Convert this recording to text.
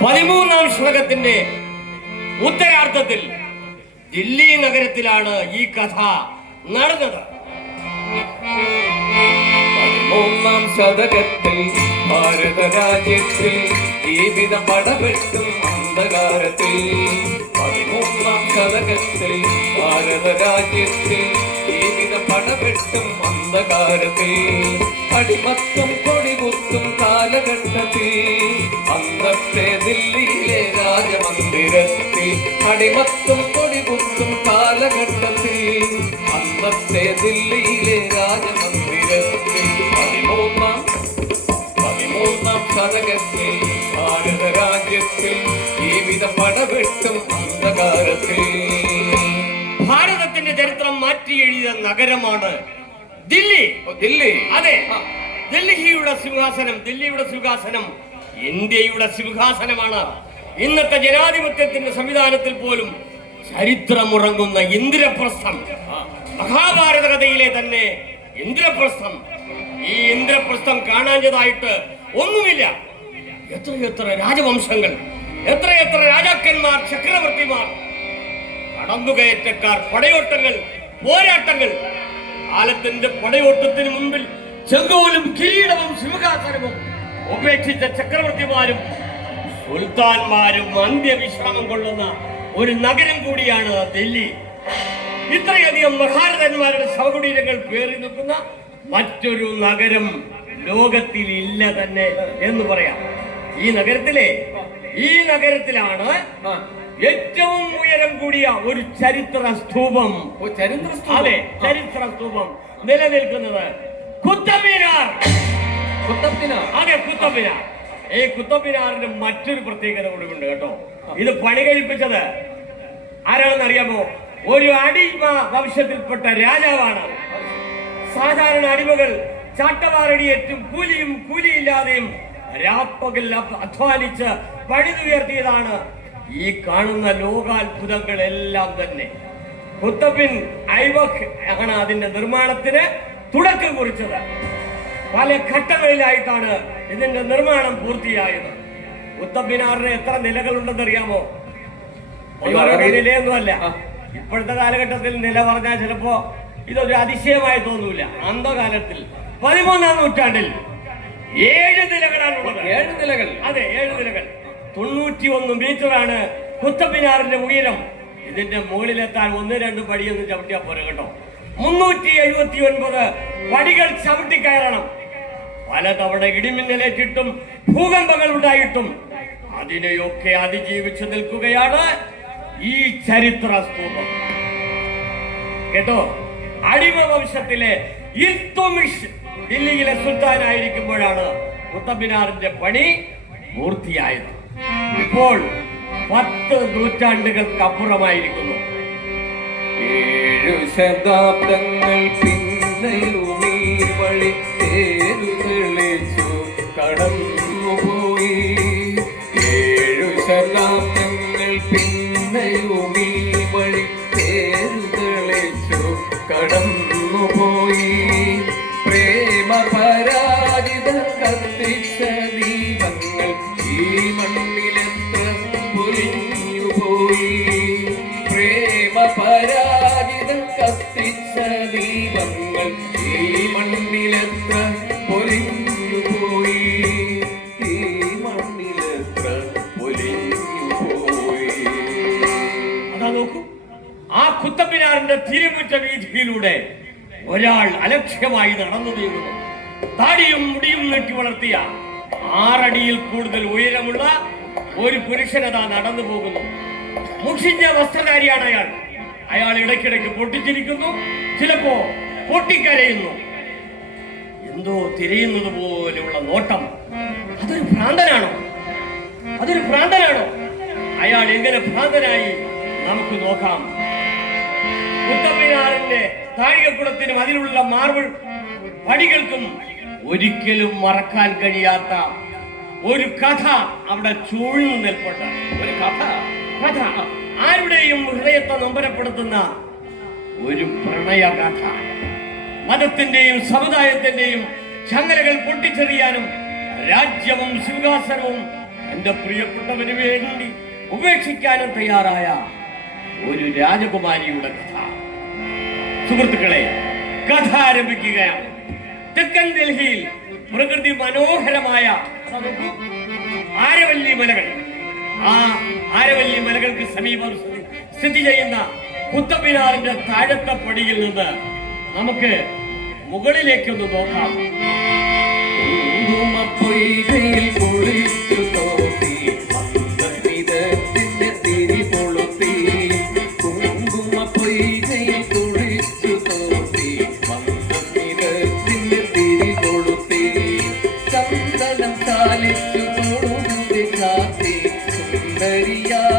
പതിമൂന്നാം ശ്ലോകത്തിന്റെ ഉത്തരാർത്ഥത്തിൽ ദില്ലി നഗരത്തിലാണ് ഈ കഥ നടന്നത്. പതിമൂന്നാം ശതകത്തിൽ ഭാരത രാജ്യത്തിൽ ജീവിത പടവെട്ടും അന്ധകാരത്തിൽ. പതിമൂന്നാം ശതകത്തിൽ ഭാരത രാജ്യത്തിൽ പടവെട്ടും അന്ധകാരത്തിൽ അടിമത്തം കൊടികുത്തും കാലഘട്ടത്തിൽ അന്നത്തെ ദില്ലിയിലെ രാജമന്ദിരത്തിൽ അടിമത്തം കൊടികുത്തും കാലഘട്ടത്തിൽ അന്നത്തെ ദില്ലിയിലെ രാജമന്ദിരത്തിൽ പതിമൂന്നാം പതിമൂന്നാം ശതകത്തിൽ ഭാരത രാജ്യത്തിൽ ജീവിത പടവെട്ടും അന്ധകാരത്തിൽ. ഭാരതത്തിന്റെ ചരിത്രം മാറ്റി എഴുതിയ നഗരമാണ് ദില്ലി. ദില്ലി. അതെ. ഡൽഹിയുടെ സിംഹാസനം ദില്ലിയുടെ സിംഹാസനം ഇന്ത്യയുടെ സിംഹാസനമാണ്. ഇന്നത്തെ ജനാധിപത്യത്തിന്റെ സംവിധാനത്തിൽ പോലും ചരിത്രമുറങ്ങുന്ന ഇന്ദ്രപ്രസ്ഥം. മഹാഭാരത കഥയിലെ തന്നെ ഇന്ദ്രപ്രസ്ഥം. ഈ ഇന്ദ്രപ്രസ്ഥം കാണാഞ്ഞതായിട്ട് ഒന്നുമില്ല. എത്രയെത്ര രാജവംശങ്ങൾ എത്രയെത്ര രാജാക്കന്മാർ ചക്രവർത്തിമാർ കടന്നുകയറ്റക്കാർ പടയോട്ടങ്ങൾ പോരാട്ടങ്ങൾ കാലത്തിന്റെ പടയോട്ടത്തിന് മുമ്പിൽ ചെങ്കോലും കിരീടവും സിംഹാസനവും ഉപേക്ഷിച്ച ചക്രവർത്തിമാരും സുൽത്താൻമാരും അന്ത്യവിശ്രമം കൊള്ളുന്ന ഒരു നഗരം കൂടിയാണ് ഡൽഹി ഇത്രയധികം മഹാരഥന്മാരുടെ ശവകുടീരങ്ങൾ പേറി നിൽക്കുന്ന മറ്റൊരു നഗരം ലോകത്തിൽ ഇല്ല തന്നെ എന്ന് പറയാം ഈ നഗരത്തിലെ ഈ നഗരത്തിലാണ്. ഏറ്റവും ഉയരം കൂടിയ ഒരു ചരിത്ര സ്തൂപം. ചരിത്ര. അതെ ചരിത്ര സ്തൂപം നിലനിൽക്കുന്നത് കുത്തബിനാർ കുത്തബ്മിനാർ. അതെ കുത്തബിനാർ ഈ കുത്തബിനാറിന്റെ മറ്റൊരു പ്രത്യേകത കൂടിയുണ്ട് കേട്ടോ. ഇത് പണി കഴിപ്പിച്ചത് ആരാണെന്ന് അറിയാമോ? ഒരു അടിമ വംശത്തിൽപ്പെട്ട രാജാവാണ്. സാധാരണ അടിമകൾ ചാട്ടവാറടിയേറ്റും കൂലിയും കൂലിയില്ലാതെയും രാപ്പകൽ അധ്വാനിച്ച് പണിതുയർത്തിയതാണ് ഈ കാണുന്ന ലോകാത്ഭുതങ്ങളെല്ലാം തന്നെ. കുത്തബിൻ ഐവക് ആണ് അതിന്റെ നിർമ്മാണത്തിന് തുടക്കം കുറിച്ചത്. പല ഘട്ടങ്ങളിലായിട്ടാണ് ഇതിന്റെ നിർമ്മാണം പൂർത്തിയായത്. കുത്തബിനാറിന് എത്ര നിലകളുണ്ടെന്ന് അറിയാമോ നിലയൊന്നുമല്ല. ഇപ്പോഴത്തെ കാലഘട്ടത്തിൽ നില പറഞ്ഞാൽ ചിലപ്പോ ഇതൊരു അതിശയമായി തോന്നൂല. അന്ധകാലത്തിൽ. പതിമൂന്നാം നൂറ്റാണ്ടിൽ ഏഴ് നിലകളാണുള്ളത്. ഏഴ് നിലകൾ. അതെ ഏഴ് നിലകൾ. തൊണ്ണൂറ്റി ഒന്ന് മീറ്ററാണ് കുത്തബിനാറിന്റെ ഉയരം. ഇതിന്റെ മുകളിലെത്താൻ ഒന്ന് രണ്ട് പടിയൊന്നും ചവിട്ടിയാ പോരെ കേട്ടോ. മുന്നൂറ്റി എഴുപത്തി ഒൻപത് പടികൾ ചവിട്ടി കയറണം. പലതവണ ഇടിമിന്നലേറ്റിട്ടും ഭൂകമ്പങ്ങൾ ഉണ്ടായിട്ടും അതിനെയൊക്കെ അതിജീവിച്ചു നിൽക്കുകയാണ് ഈ ചരിത്ര സ്തൂപം കേട്ടോ? അടിമ വംശത്തിലെ ഇൽത്തുമിഷ് ദില്ലിയിലെ സുൽത്താനായിരിക്കുമ്പോഴാണ് കുത്തബിനാറിന്റെ പണി പൂർത്തിയായത്. ഇപ്പോൾ പത്ത് നൂറ്റാണ്ടുകൾക്കപ്പുറമായിരിക്കുന്നു. ഏഴു ശതാബ്ദങ്ങൾ പിന്നയുമീ വഴി കുത്തബിനാറിന്റെ തിരുമുറ്റ വീതിയിലൂടെ ഒരാൾ അലക്ഷ്യമായി നടന്നു തീരുന്നു താടിയും മുടിയും നീട്ടി വളർത്തിയ ആറടിയിൽ കൂടുതൽ ഉയരമുള്ള ഒരു പുരുഷനതാ നടന്നു പോകുന്നു. മുഷിഞ്ഞ വസ്ത്രധാരിയാണ് അയാൾ. അയാൾ ഇടയ്ക്കിടയ്ക്ക് പൊട്ടിച്ചിരിക്കുന്നു ചിലപ്പോ പൊട്ടിക്കരയുന്നു. എന്തോ തിരയുന്നത് പോലെയുള്ള നോട്ടം. അതൊരു ഭ്രാന്തനാണോ? അതൊരു ഭ്രാന്തനാണോ? അയാൾ എങ്ങനെ ഭ്രാന്തനായി? നമുക്ക് നോക്കാം. കുത്തമ്പിനാറിന്റെ താഴികക്കുളത്തിനും അതിലുള്ള മാർബിൾ പടികൾക്കും ഒരിക്കലും മറക്കാൻ കഴിയാത്ത ഒരു കഥ അവിടെ ചൂഴ്ന്നു നിൽപ്പുണ്ട്. ഒരു കഥ കഥ. ആരുടെയും ഹൃദയത്തെ നൊമ്പരപ്പെടുത്തുന്ന ഒരു പ്രണയ കഥ മതത്തിന്റെയും സമുദായത്തിന്റെയും ചങ്ങലകൾ പൊട്ടിച്ചെറിയാനും രാജ്യവും സിംഹാസനവും എന്റെ പ്രിയപ്പെട്ടവന് വേണ്ടി ഉപേക്ഷിക്കാനും തയ്യാറായ ഒരു രാജകുമാരിയുടെ കഥ. സുഹൃത്തുക്കളെ കഥ ആരംഭിക്കുകയാണ്. തെക്കൻ ഡൽഹിയിൽ പ്രകൃതി മനോഹരമായ ആരവല്ലി മലകൾ. ആ ആരവല്ലി മലകൾക്ക് സമീപം സ്ഥി- സ്ഥിതി ചെയ്യുന്ന കുത്തബിനാറിന്റെ താഴത്തെ പടിയിൽ നിന്ന് നമുക്ക് മുകളിലേക്കൊന്ന് നോക്കാം. കുങ്കുമപ്പൊയ്കയിൽ കുളിച്ചു yeah